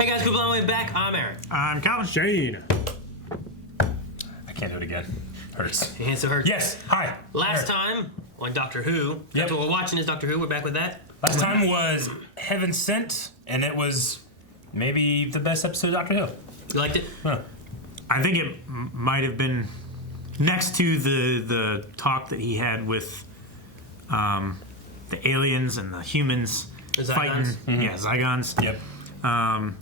Hey guys, good morning, back. I'm Aaron. I'm Calvin Shane. I can't do it again. Hurts. Your hands so hurt. Yes. Hi. Last time on Doctor Who. That's what we're watching is Doctor Who. We're back with that. Last time was Heaven Sent, and it was maybe the best episode of Doctor Who. You liked it? Huh. I think it might have been next to the talk that he had with the aliens and the humans The fighting. Zygons? Mm-hmm. Yeah, Zygons. Yep.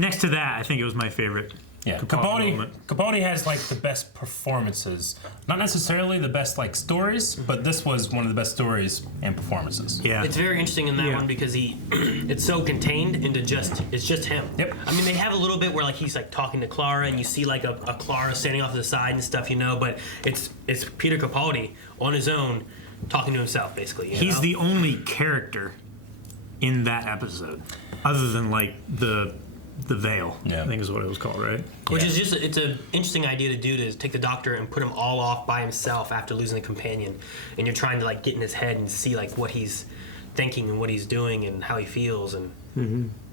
Next to that, I think it was my favorite. Yeah. moment. Capaldi has like the best performances. Not necessarily the best like stories, but this was one of the best stories and performances. Yeah. It's very interesting in that one because it's so contained into it's just him. Yep. I mean, they have a little bit where like he's like talking to Clara, and you see like a Clara standing off to the side and stuff, but it's Peter Capaldi on his own talking to himself basically. He's the only character in that episode, other than like the veil. Yeah. I think is what it was called, right? Which is just it's an interesting idea to do, to take the Doctor and put him all off by himself after losing a companion, and you're trying to like get in his head and see like what he's thinking and what he's doing and how he feels, and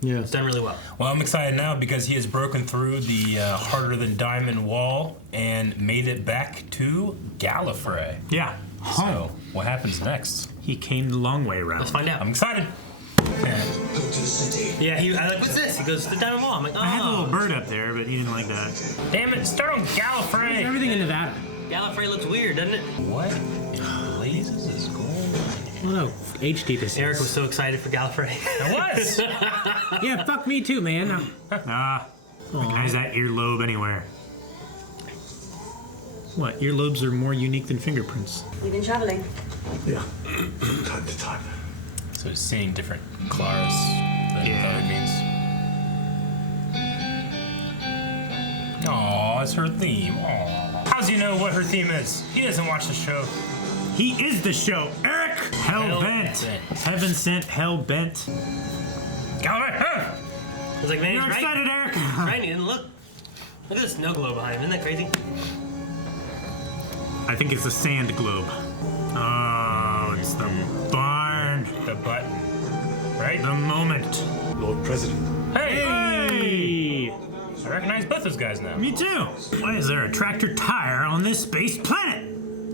Yeah. it's done really well. Well, I'm excited now because he has broken through the harder than diamond wall and made it back to Gallifrey. Yeah. So what happens next? He came the long way around. Let's find out. I'm excited. Yeah, I like, what's this? He goes, the diamond wall. I'm like, oh. I had the little bird up there, but he didn't like that. Damn it! Start on Gallifrey. Everything in Nevada. Gallifrey looks weird, doesn't it? What in blazes is going on here? Oh no, HD this Eric was so excited for Gallifrey. It was. Yeah, fuck me too, man. Recognize that earlobe anywhere. What? Earlobes are more unique than fingerprints. You've been travelling? Yeah, from time to time. So it's seeing different Claras than other means. Aw, it's her theme. Aw. How's he know what her theme is? He doesn't watch the show. He is the show, Eric! Hell bent. Heaven sent, hell bent. Gallifrey! Huh? I was like, man, You're he's right. excited, Eric? He's right, he didn't look. Look at the snow globe behind him. Isn't that crazy? I think it's the sand globe. Oh, it's the barn. The button. Right? The moment. Lord President. Hey! Hey! I recognize both those guys now. Me too. Why is there a tractor tire on this space planet?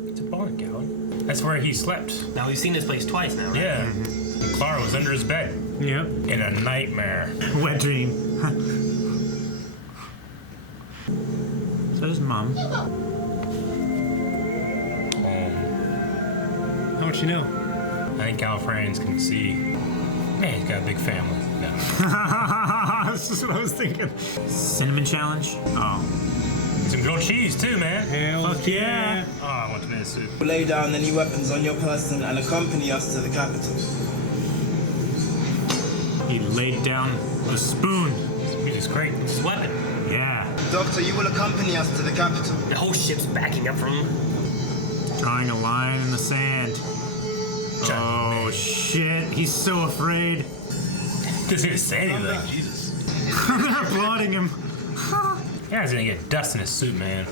It's a barn, Gallon. That's where he slept. Now, we've seen this place twice now, right? Yeah. And Clara was under his bed. Yep. In a nightmare. Wet dream. So does Mom. How much you know? I think Gallifreyans can see. Man, he's got a big family. No. That's just what I was thinking. Cinnamon challenge? Oh. Some grilled cheese, too, man. Hell Fuck yeah. Oh, I want tomato soup. Lay down any weapons on your person and accompany us to the capital. He laid down the spoon. Which is great. It's his weapon. Yeah. Doctor, you will accompany us to the capital. The whole ship's backing up from him. Drawing a line in the sand. Oh shit, he's so afraid. Doesn't even say anything. Jesus. They're applauding him. Yeah, he's gonna get dust in his suit, man.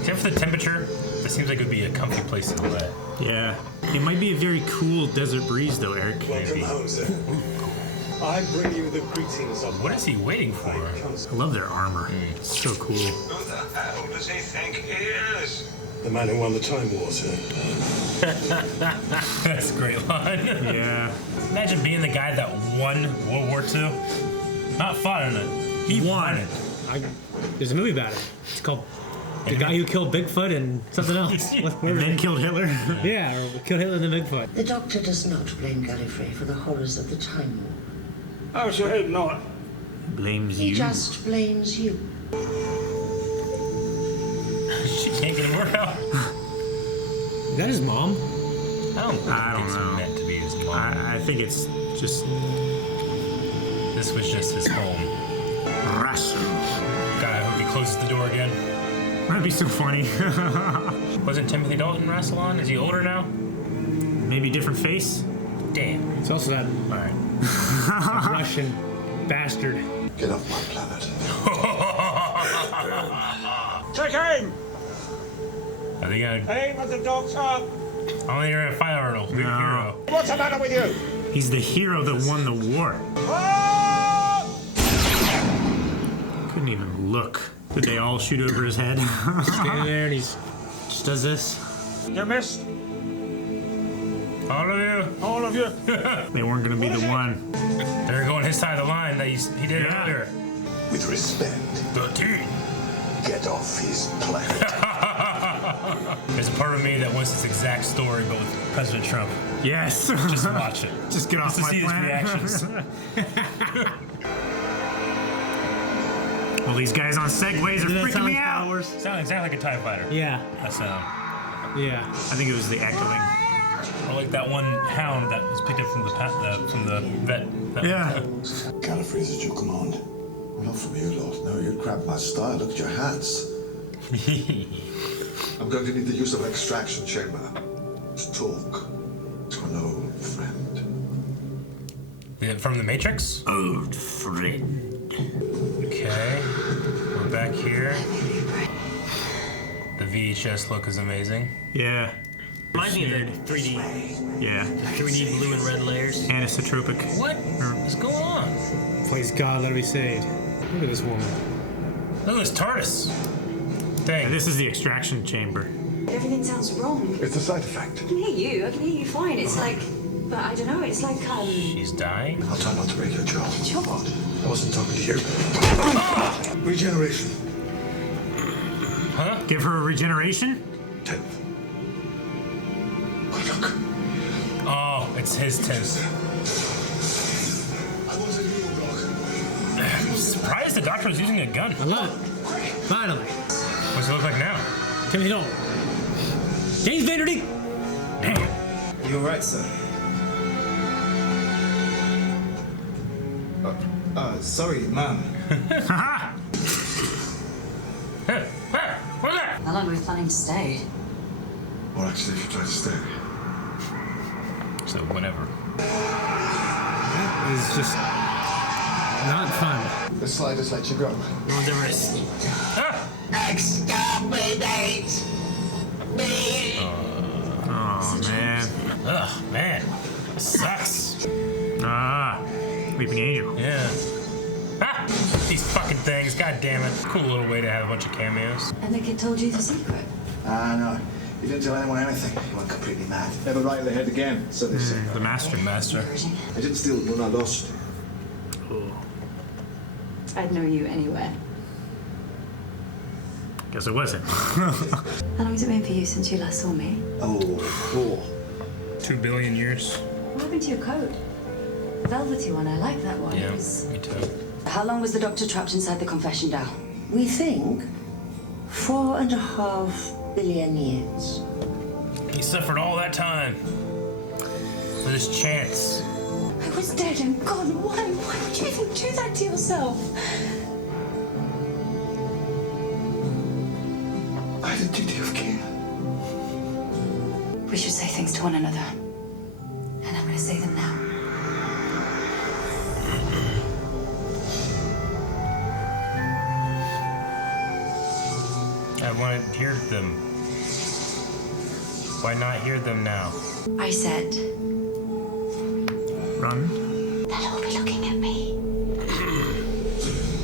Except for the temperature, that seems like it would be a comfy place to lay. Yeah. It might be a very cool desert breeze though, Eric. Welcome home, sir. I bring you the greetings of What is he waiting for? I love their armor. It's so cool. Who the hell does he think he is? the man who won the Time War, sir. That's a great line. Yeah. Imagine being the guy that won World War II. Not fought in it. He won it. There's a movie about it. It's called The Guy Who Killed Bigfoot and something else. And then killed Hitler. Yeah, or killed Hitler and then Bigfoot. The Doctor does not blame Gallifrey for the horrors of the Time War. I should hope not. Blames He you. just blames you. She can't get a word out. Is that his mom? I don't think it's know. meant to be his mom. I think it's just This was just his home. Russell. God, I hope he closes the door again. That'd be so funny. Wasn't Timothy Dalton Rassilon? Is he older now? Maybe different face. Damn. It's also that Alright. Russian bastard. Get off my planet. Take aim! I think Aim at the Doctor! I don't think you're gonna fight Arnold. Be a hero. What's the matter with you? He's the hero that won the war. Ah! look that they all shoot over his head. Standing there and he's just does this. You missed. All of you. All of you. They weren't going to be the one. They're going his side of the line that he did Yeah. earlier. With respect, 13. get off his planet. There's a part of me that wants this exact story, but with President Trump. Yes. Just watch it. Just get off Just to my see his planet. reactions. Well, these guys on segways are Did that freaking sound me like Star out. Wars? Sound exactly like a TIE fighter. Yeah. That sound. Yeah. I think it was the echoing. Or like that one hound that was picked up from the vet. Yeah. Gallifrey is at your command. Not from you, Lord. No, you grabbed my style. Look at your hats. I'm going to need the use of an extraction chamber to talk to an old friend. From the Matrix? Old friend. Okay. We're back here. The VHS look is amazing. Yeah. Reminds me of the 3D, Yeah. 3D blue and red layers. Anisotropic. What is going on? Please God, let her be saved. Look at this woman. Look at this TARDIS thing. This is the extraction chamber. Everything sounds wrong. It's a side effect. I can hear you fine. It's like, but I don't know, it's like, She's dying. I'll try not to break your jaw. Jaw? I wasn't talking to you. Regeneration. Huh? Give her a regeneration? 10th. Oh, look. Oh, it's his tent. I was in your block. I'm surprised the doctor was using a gun. I love it. Finally. What does it look like now? Timothy Dalton. James Vanderbeek. Damn. You alright, sir? Sorry, ma'am. Haha! Hey, what's that? how long are we planning to stay? Or actually, if you try to stay. So whenever. That is just not fun. The sliders let you go. No one's ever asleep. Exterminate me! Oh, man. Ugh, man. This sucks. Ah. Weeping Angel. Yeah. Ah! These fucking things, god damn it. Cool little way to have a bunch of cameos. And the kid told you the secret. No. He didn't tell anyone anything. He went completely mad. Never right in the head again, so they say. The Master. Master. I didn't steal the one I lost. I'd know you anywhere. Guess it wasn't. How long has it been for you since you last saw me? Oh, 4. 2 billion years. What happened to your coat? Velvety one, I like that one. Yeah, It was- me too. How long was the doctor trapped inside the confession dell? We think 4.5 billion years. He suffered all that time. For this chance. I was dead and gone. Why would you even do that to yourself? I had a duty of care. We should say things to one another. And I'm going to say them now. I want to hear them. Why not hear them now? I said, Run. they'll all be looking at me.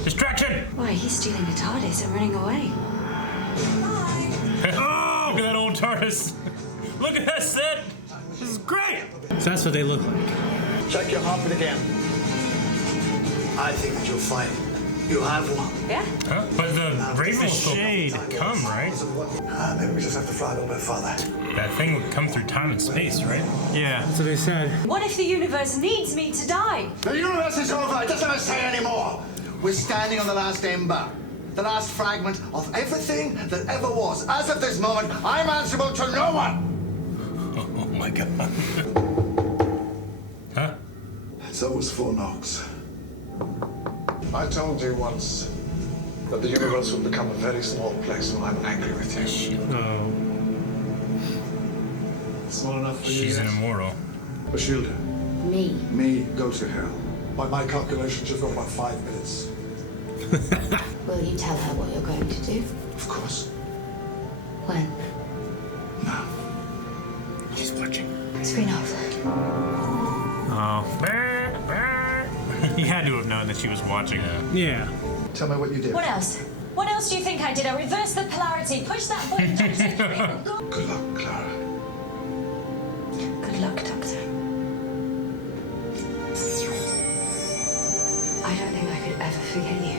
Distraction! Why, he's stealing a TARDIS and running away. Oh! Look at that old TARDIS. Look at that set. This is great. So that's what they look like. Check your heartbeat again. I think that you'll find you have one. Yeah? Huh? But the Raven will still shade. come, right? Maybe we just have to fly a little bit farther. That thing would come through time and space, right? Yeah. That's what they said. What if the universe needs me to die? The universe is over. It doesn't have to say anymore. We're standing on the last ember. The last fragment of everything that ever was. As of this moment, I'm answerable to no one. Oh my god. Huh? So was 4 knocks. I told you once that the universe would become a very small place when I'm angry with you. Oh. Small enough for you. She's an immortal. Bashilda, Me. me, go to hell. By my calculations, you've got about 5 minutes. Will you tell her what you're going to do? Of course. When? Now. She's watching. Screen off. Oh. He had to have known that she was watching. Yeah. Tell me what you did. What else? What else do you think I did? I reversed the polarity, pushed that button. Good luck, Clara. Good luck, Doctor. I don't think I could ever forget you.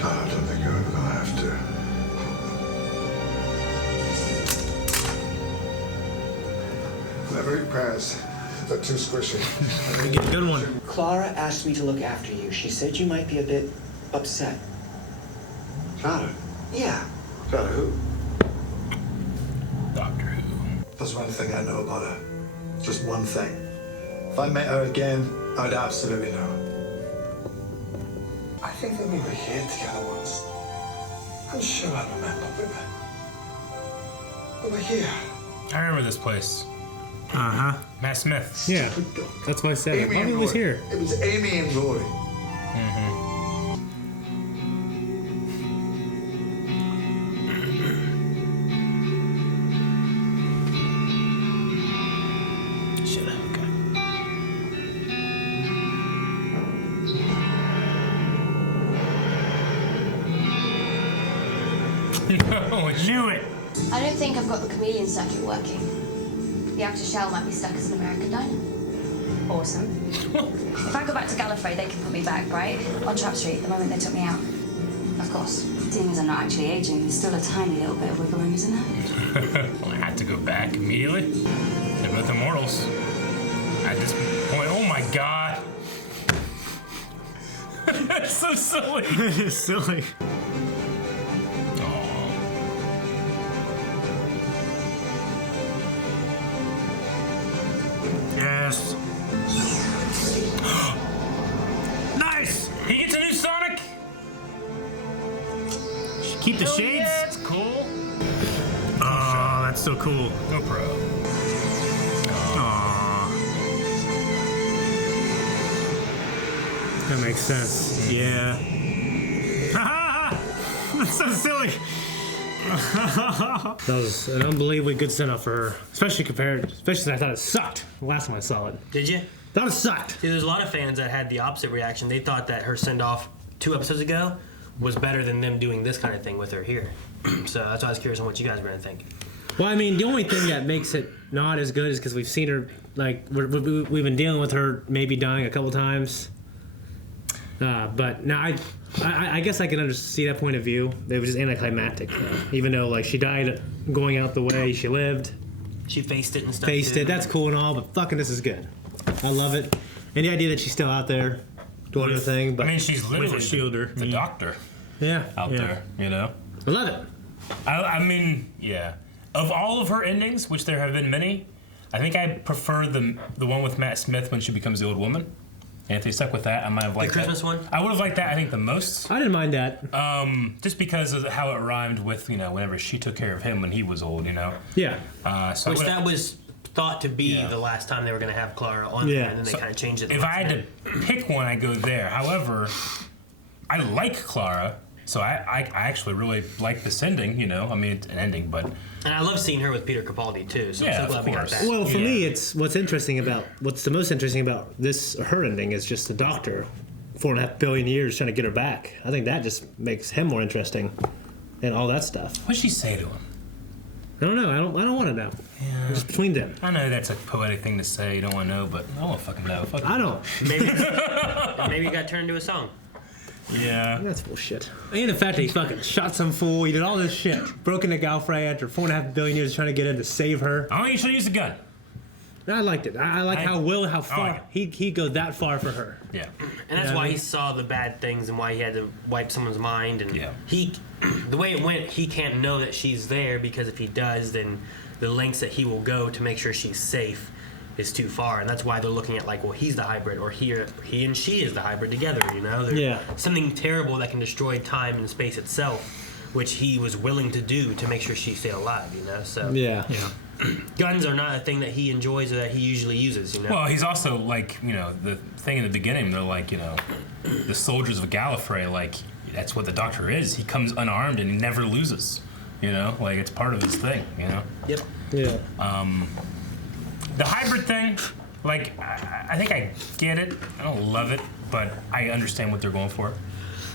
Clara, I don't think you're ever gonna have to. Never eat pears. They're too squishy. Good one. Clara asked me to look after you. She said you might be a bit upset. Clara? Yeah. Clara who? Doctor Who. There's one thing I know about her. Just one thing. If I met her again, I'd absolutely know. I think that we were here together once. I'm sure I remember. We were here. I remember this place. Uh-huh. Matt Smith. Yeah, that's why I said it. Amy and Bobby was Rory. here. It was Amy and Rory. Shut up, okay. No, Knew it. I don't think I've got the chameleon circuit working. The outer shell might be stuck as an American diner. Awesome. If I go back to Gallifrey, they can put me back, right? On Trap Street, the moment they took me out. Of course. Seeing as I'm not actually aging, there's still a tiny little bit of wiggle room, isn't there? Well, I had to go back immediately. They're both immortals. At this point, oh my god. That's so silly. It's silly. Yes. Nice! He gets a new Sonic! Keep the Hell shades. Yeah, it's cool. Oh, that's so cool. No pro. Aw. That makes sense. Yeah. That's so silly. That was an unbelievably good send-off for her, especially since I thought it sucked the last time I saw it. Did you? Thought it sucked. See, there's a lot of fans that had the opposite reaction. They thought that her send-off 2 episodes ago was better than them doing this kind of thing with her here. So that's why I was curious on what you guys were going to think. Well, I mean, the only thing that makes it not as good is because we've seen her, like, we've been dealing with her maybe dying a couple times. But now I guess I can see that point of view. It was just anticlimactic, even though like she died going out the way she lived. She faced it and stuff. Faced too. it. That's cool and all, but fucking this is good. I love it. And the idea that she's still out there doing her thing. But I mean, she's literally a shielder. the doctor yeah, out there, you know? I love it. I mean, yeah. Of all of her endings, which there have been many, I think I prefer the one with Matt Smith when she becomes the old woman. And if they stuck with that, I might have liked The Christmas one? I would have liked that, I think, the most. I didn't mind that. Just because of how it rhymed with, whenever she took care of him when he was old, Yeah. So Which that was thought to be the last time they were going to have Clara on there, and then they kind of changed it. If I had to pick one, I'd go there. However, I like Clara, so I actually really like this ending, I mean, it's an ending, but... And I love seeing her with Peter Capaldi, too, so Yeah, I'm so glad of we got course. that. Well, for me, it's what's the most interesting about her ending is just the doctor, 4.5 billion years trying to get her back. I think that just makes him more interesting, and all that stuff. What'd she say to him? I don't know. I don't want to know. Yeah. It's between them. I know that's a poetic thing to say. You don't want to know, but I don't fucking know. I don't. Maybe it got turned into a song. Yeah. That's bullshit. And the fact that he fucking shot some fool, he did all this shit, broke into Gallifrey after 4.5 billion years trying to get in to save her. I don't think you should use a gun. I liked it. I like how far he goes that far for her. Yeah. And that's why he saw the bad things and why he had to wipe someone's mind. And the way it went, he can't know that she's there because if he does, then the lengths that he will go to make sure she's safe is too far. And that's why they're looking at like, well, he's the hybrid, or he and she is the hybrid together. There's something terrible that can destroy time and space itself, which he was willing to do to make sure she stayed alive. So guns are not a thing that he enjoys or that he usually uses. Well, he's also like, the thing in the beginning, they're like, the soldiers of Gallifrey, like, that's what the Doctor is. He comes unarmed and he never loses. Like, it's part of his thing, Yep. Yeah. The hybrid thing, like, I think I get it. I don't love it, but I understand what they're going for.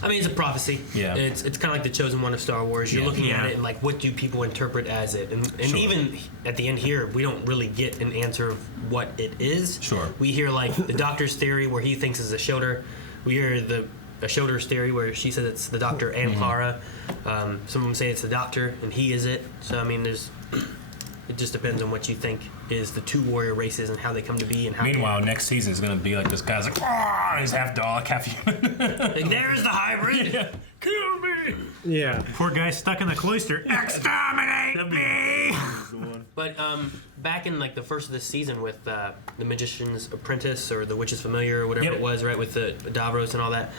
I mean, it's a prophecy. Yeah. It's kind of like the chosen one of Star Wars. You're looking at it and like, what do people interpret as it? And even at the end here, we don't really get an answer of what it is. Sure. We hear like the Doctor's theory where he thinks it's a shoulder. We hear the Shoulder's theory where she says it's the Doctor and Clara. Some of them say it's the Doctor and he is it. So I mean, it just depends on what you think is the two warrior races and how they come to be. And how. Meanwhile, next season is going to be like this guy's like, oh, he's half dog, half human. Like, there's the hybrid. Yeah. Kill me. Yeah. Poor guy stuck in the cloister. Exterminate me. But back in like the first of this season with the Magician's Apprentice or the Witch's Familiar or whatever it was, right, with the Davros and all that,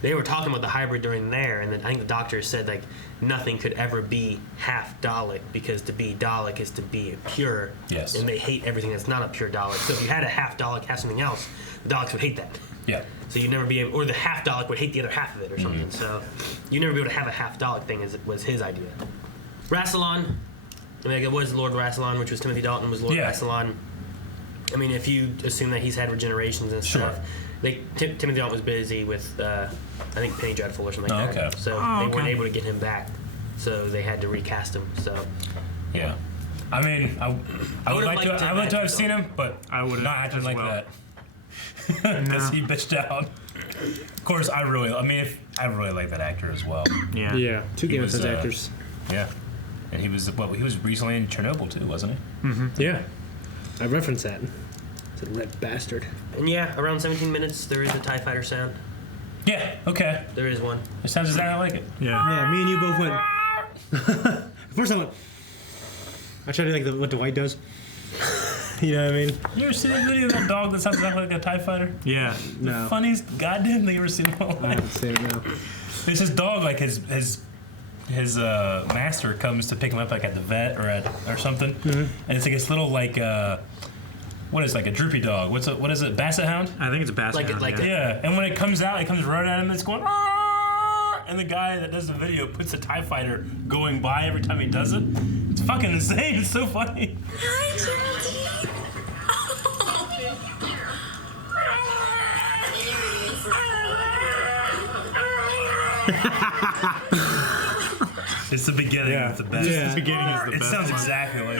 they were talking about the hybrid during there, and then I think the Doctor said like nothing could ever be half Dalek because to be Dalek is to be pure. Yes. And they hate everything that's not a pure Dalek. So if you had a half Dalek, half something else, the Daleks would hate that. Yeah. So you'd never be able, or the half Dalek would hate the other half of it or something. So you'd never be able to have a half Dalek thing, as it was his idea. Rassilon, I mean, it was Lord Rassilon, which was Timothy Dalton, was Lord Rassilon. I mean, if you assume that he's had regenerations and stuff, Timothy Dalton was busy with, I think, Penny Dreadful or something like that. So they weren't able to get him back. So they had to recast him. So yeah, I mean, I would like to have seen him, but I would not acting like that because he bitched out. Of course, I really like that actor as well. Yeah. Yeah. Two Game of Thrones actors. Yeah, and he was recently in Chernobyl too, wasn't he? Mm-hmm. Yeah, I referenced that. It's a red bastard. And yeah, around 17 minutes, there is a TIE fighter sound. Yeah. Okay. There is one. It sounds exactly like it. Yeah. Yeah. Me and you both went. First I went. I tried to do like what Dwight does. You know what I mean? You ever seen that video of that dog that sounds exactly like a TIE fighter? Yeah. No. The funniest goddamn thing you ever seen in my life. I haven't seen it now. It's his dog, like his master comes to pick him up like at the vet or something, and it's like this little like what is it, like a droopy dog? What is it? Basset hound? I think it's a basset hound. Yeah. And when it comes out, it comes right at him. And it's going. Aah! And the guy that does the video puts a TIE fighter going by every time he does it. It's fucking insane. It's so funny. It's the beginning. Yeah. It's the best. The beginning is the best. It sounds one. exactly like.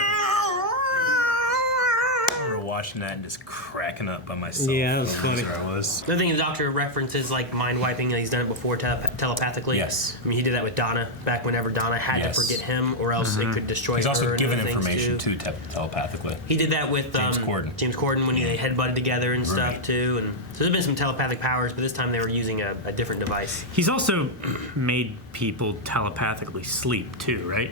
I remember watching that and just cracking up by myself. Yeah, that was funny. The thing the Doctor references like mind wiping, and he's done it before telepathically. Yes. I mean, he did that with Donna back whenever Donna had to forget him, or else it could destroy her. He's also given and information too. telepathically. He did that with James Corden. James Corden when they headbutted together and stuff too, and so there's been some telepathic powers, but this time they were using a different device. He's also made people telepathically sleep too, right?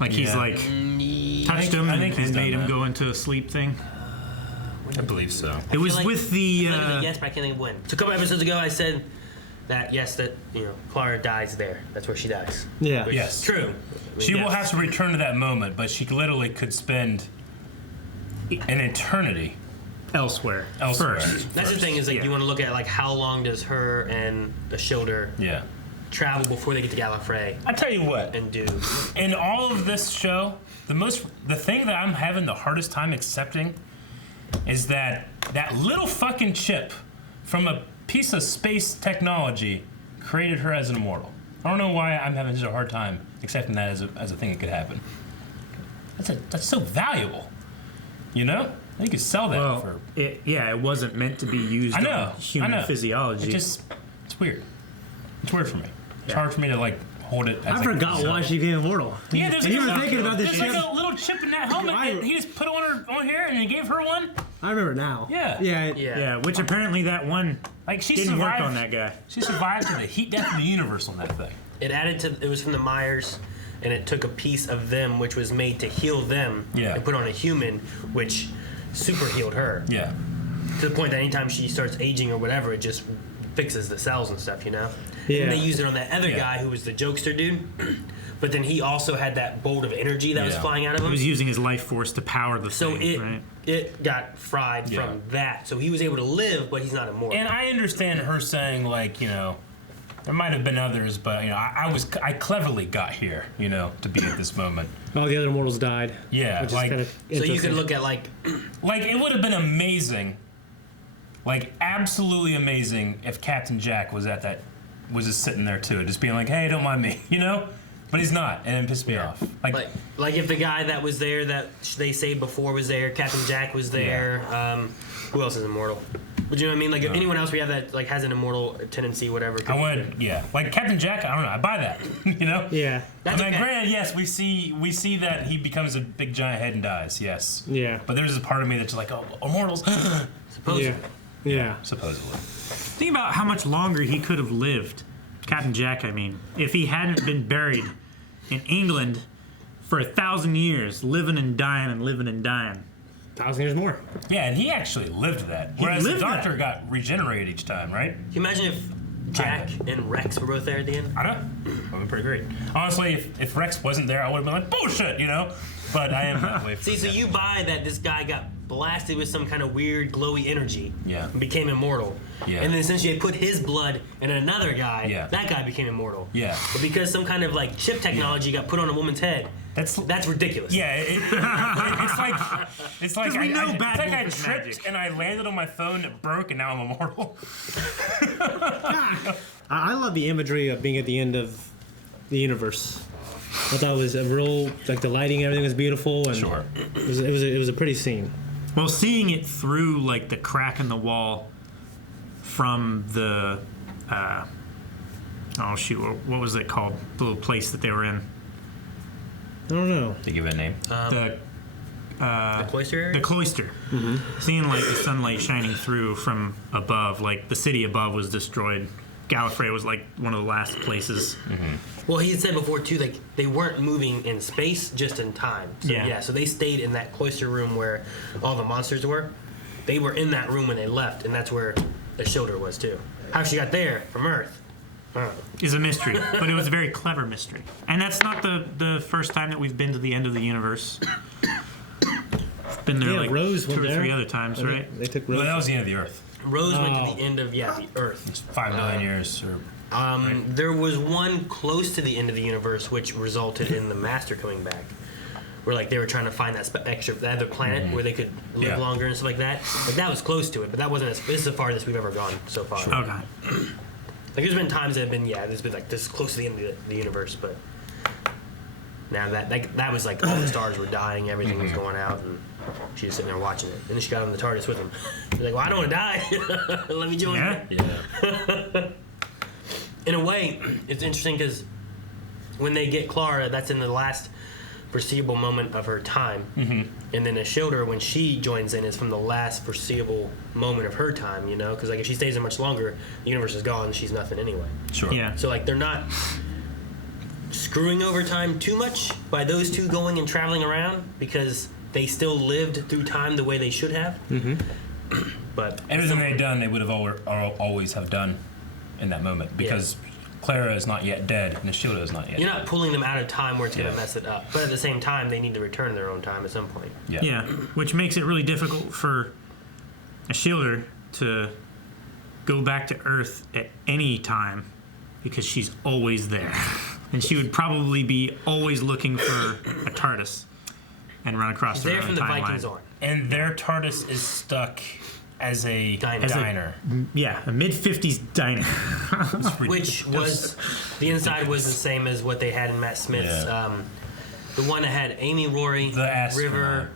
Like he's like touched him and made him go into a sleep thing. I believe so. It was like with the yes, but I can't think of when. So a couple episodes ago, I said that Clara dies there. That's where she dies. Yeah. Which is true. I mean, She will have to return to that moment, but she literally could spend an eternity elsewhere. First. That's the thing is like you want to look at like how long does her and the Shoulder travel before they get to Gallifrey. I tell you what, and do in all of this show, the thing that I'm having the hardest time accepting is that little fucking chip from a piece of space technology created her as an immortal. I don't know why I'm having such a hard time accepting that as a thing that could happen. That's so valuable, you know? You could sell that for. It wasn't meant to be used on human physiology. It's weird. It's weird for me. It's hard for me to like hold it. I forgot why she became immortal. Yeah, there's you were thinking about this chip. There's like a little chip in that helmet, and he just put it on here, and he gave her one. I remember now. Yeah. Which apparently that one she didn't survived, work on that guy. She survived to the heat death of the universe on that thing. It was from the Myers, and it took a piece of them, which was made to heal them, and put on a human, which super healed her. Yeah. To the point that anytime she starts aging or whatever, it just fixes the cells and stuff, you know? Yeah. And they used it on that other guy who was the jokester dude. But then he also had that bolt of energy that was flying out of him. He was using his life force to power the thing, it got fried from that. So he was able to live, but he's not immortal. And I understand her saying, like, you know, there might have been others, but, you know, I cleverly got here, you know, to be at this moment. All the other immortals died. Yeah. Which like, is kind of so you could look at, like... Like, it would have been amazing like absolutely amazing if Captain Jack was just sitting there too, just being like, hey, don't mind me, you know? But he's not, and it pissed me off. Like if the guy that was there that they saved before was there, Captain Jack was there. Who else is immortal? But you know what I mean? Like if anyone else we have that like has an immortal tendency, whatever. Like Captain Jack. I don't know. I buy that. You know? Yeah. That's I mean, okay. granted, yes, we see that he becomes a big giant head and dies. Yes. Yeah. But there's a part of me that's like, oh, immortals. Supposedly. Yeah. Supposedly. Think about how much longer he could have lived, Captain Jack, I mean, if he hadn't been buried in England for 1,000 years, living and dying and living and dying. 1,000 years more. Yeah, and he actually lived that. Whereas the Doctor got regenerated each time, right? Can you imagine if Jack and Rex were both there at the end? I know. That would have been pretty great. Honestly, if Rex wasn't there, I would have been like, bullshit, you know? But I am that way. See, so you buy that this guy got blasted with some kind of weird glowy energy. Yeah. And became immortal. Yeah. And then essentially they put his blood in another guy. Yeah. That guy became immortal. Yeah. But because some kind of like chip technology got put on a woman's head, that's ridiculous. Yeah, it's like we know I bad tripped magic. and I landed on my phone, it broke, and now I'm immortal. I love the imagery of being at the end of the universe. I thought it was a real, like the lighting, everything was beautiful, and Sure. it was a pretty scene. Well, seeing it through like the crack in the wall from the oh shoot, what was it called? The little place that they were in. I don't know. To give it a name. The cloister area? The cloister. Mm-hmm. Seeing like the sunlight shining through from above, like the city above was destroyed. Gallifrey was like one of the last places. Mm-hmm. Well, he had said before too, like they weren't moving in space, just in time. So, Yeah. so they stayed in that cloister room where all the monsters were. They were in that room when they left, and that's where the shoulder was too. How she got there from Earth? I don't know. Is a mystery, but it was a very clever mystery. And that's not the first time that we've been to the end of the universe. Been there like Rose 2 or there. 3 other times, right? They took Rose. Well, that was the end of the Earth. Rose went to the end of the Earth. It's 5 million years. There was one close to the end of the universe, which resulted in the Master coming back. Where like they were trying to find that that other planet where they could live longer and stuff like that. Like that was close to it, but that wasn't. This is the farthest we've ever gone so far. Okay. Like there's been times that have been there's been like this close to the end of the universe, but now that was like all the stars were dying, everything was going out, and she was sitting there watching it. And then she got on the TARDIS with him. She's like, well, I don't want to die. Let me join you. Yeah. In a way, it's interesting because when they get Clara, that's in the last foreseeable moment of her time. Mm-hmm. And then Ashildr, when she joins in, is from the last foreseeable moment of her time, you know? Because like if she stays there much longer, the universe is gone and she's nothing anyway. Sure. Yeah. So like they're not screwing over time too much by those two going and traveling around because they still lived through time the way they should have. Mm-hmm. But everything they'd done, they would have always have done in that moment because Clara is not yet dead and Ashildr is not yet. You're not pulling them out of time where it's going to mess it up. But at the same time, they need to return to their own time at some point. Yeah, which makes it really difficult for Ashildr to go back to Earth at any time because she's always there. And she would probably be always looking for a TARDIS and run across She's her there own from the timeline. Vikings on. And their TARDIS is stuck as a diner. A mid-50s diner. Which was, the inside was the same as what they had in Matt Smith's. The one that had Amy, Rory, River,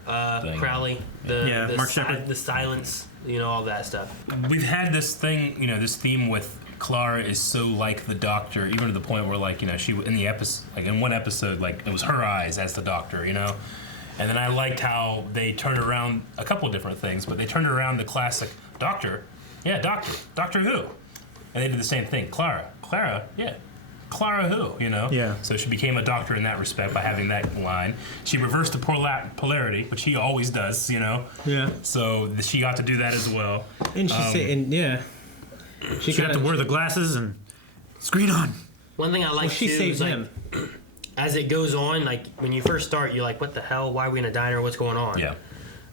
Crowley, Mark Sheppard. The silence, all that stuff. We've had this thing, this theme with Clara is so like the Doctor, even to the point where, she in the episode, in one episode, it was her eyes as the Doctor, And then I liked how they turned around a couple of different things, but they turned around the classic Doctor, Doctor Who, and they did the same thing. Clara, who, Yeah. So she became a Doctor in that respect by having that line. She reversed the polarity, which he always does, Yeah. So she got to do that as well. And she got to wear the glasses and screen on. One thing I like she too saves is him. As it goes on, when you first start, you're like, what the hell? Why are we in a diner? What's going on? Yeah.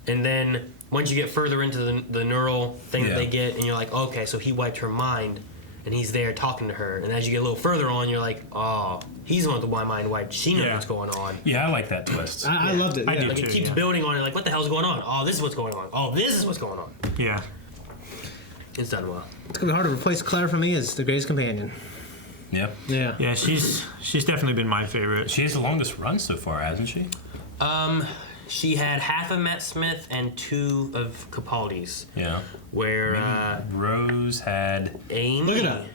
And then once you get further into the neural thing that they get, and you're like, okay, so he wiped her mind, and he's there talking to her. And as you get a little further on, you're like, oh, he's the one with the mind wiped. She knows what's going on. Yeah, I like that twist. I loved it. I did Like too, it keeps building on it. Like, what the hell's going on? Oh, this is what's going on. Oh, this is what's going on. Yeah. It's done well. It's gonna be hard to replace Clara for me as the greatest companion. Yep. Yeah. Yeah, she's definitely been my favorite. She has the longest run so far, hasn't she? She had half of Matt Smith and 2 of Capaldi's. Yeah. Where Rose had. Amy. Look at that.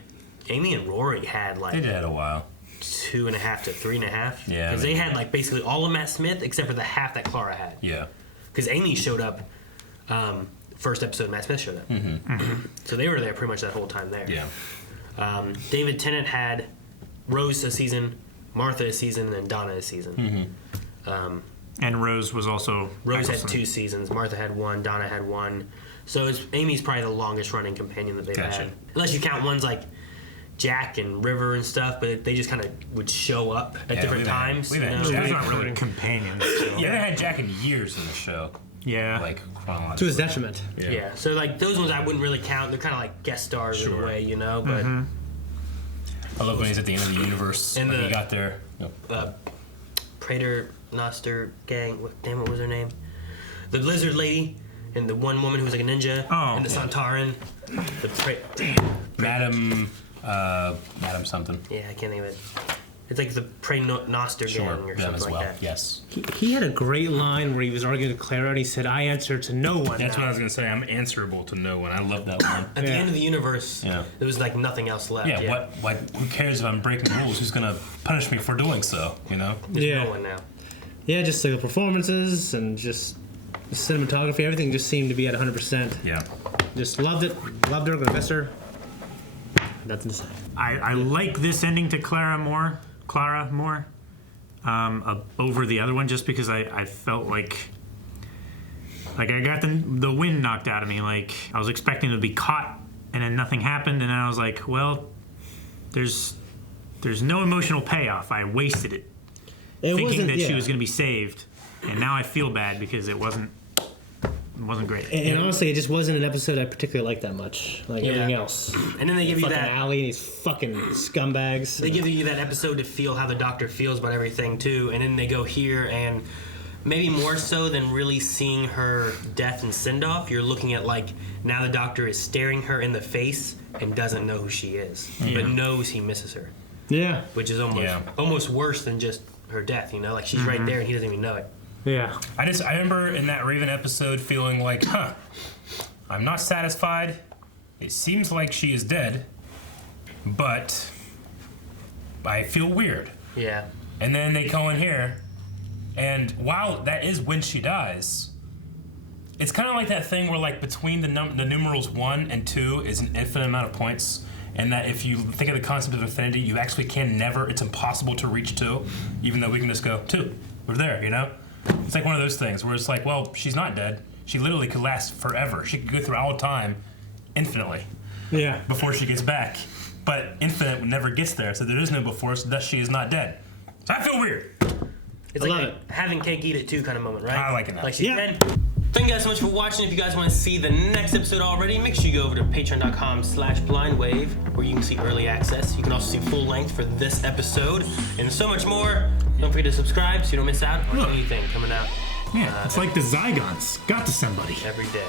Amy and Rory had like. They did a while. 2.5 to 3.5. Yeah. Because they had like basically all of Matt Smith except for the half that Clara had. Yeah. Because Amy showed up. First episode, Matt Smith showed up. So they were there pretty much that whole time there. Yeah. David Tennant had Rose a season, Martha a season, and then Donna a season. And Rose was also. Rose had excellent. 2 seasons. Martha had 1. Donna had 1. So Amy's probably the longest running companion that they've Gotcha. had. Unless you count ones like Jack and River and stuff, but they just kind of would show up at different times. We've had you know? Jack. Those aren't really companions. So. Yeah, they had Jack in years in the show. Yeah. Like, To his detriment. Yeah. So like those ones I wouldn't really count. They're kind of like guest stars in a way, you know. But I love when he's at the end of the universe And when the- he got there. Prater Noster gang. What was her name? The lizard lady and the one woman who was like a ninja. Oh. And the Santaran. Madam something. Yeah, I can't think of it. It's like the Noster gang Sure, or them something as well. like that. Yes. He had a great line where he was arguing with Clara and he said, "I answer to no one." That's now." what I was gonna say. I'm answerable to no one. I love that one. At the end of the universe, Yeah. there was like nothing else left. Yeah. What? Who cares if I'm breaking rules? Who's gonna punish me for doing so? You know. There's Yeah. no one now. Yeah, just the performances and just the cinematography, everything just seemed to be at 100%. Yeah. Just loved it. Loved her. Gonna miss her. Nothing to say. I like this ending to Clara more, over the other one, just because I felt like I got the wind knocked out of me. Like I was expecting to be caught, and then nothing happened, and then I was like, well, there's no emotional payoff. I wasted it, thinking that she was going to be saved, and now I feel bad because it wasn't great. And honestly, it just wasn't an episode I particularly liked that much. Like everything else. And then they give you Fucking that. Allie and these fucking scumbags. They give you that episode to feel how the Doctor feels about everything too, and then they go here and maybe more so than really seeing her death and send off. You're looking at like now the Doctor is staring her in the face and doesn't know who she is, but knows he misses her. Yeah. Which is almost worse than just her death. You know, like she's right there and he doesn't even know it. Yeah. I remember in that Raven episode feeling like, I'm not satisfied. It seems like she is dead, but I feel weird. Yeah. And then they go in here, and while that is when she dies, it's kind of like that thing where like between the numerals 1 and 2 is an infinite amount of points, and that if you think of the concept of infinity, you actually can never, it's impossible to reach 2, even though we can just go 2. We're there, you know? It's like one of those things where it's like, well, she's not dead. She literally could last forever. She could go through all time infinitely. Yeah. Before she gets back. But infinite never gets there, so there is no before, so thus she is not dead. So I feel weird. It's like a having cake eat it too kind of moment, right? I like it now. Like she's dead. Thank you guys so much for watching. If you guys want to see the next episode already, make sure you go over to patreon.com/blindwave where you can see early access. You can also see full length for this episode and so much more. Don't forget to subscribe so you don't miss out on anything coming out. Yeah, it's like the Zygons got to somebody. Every day.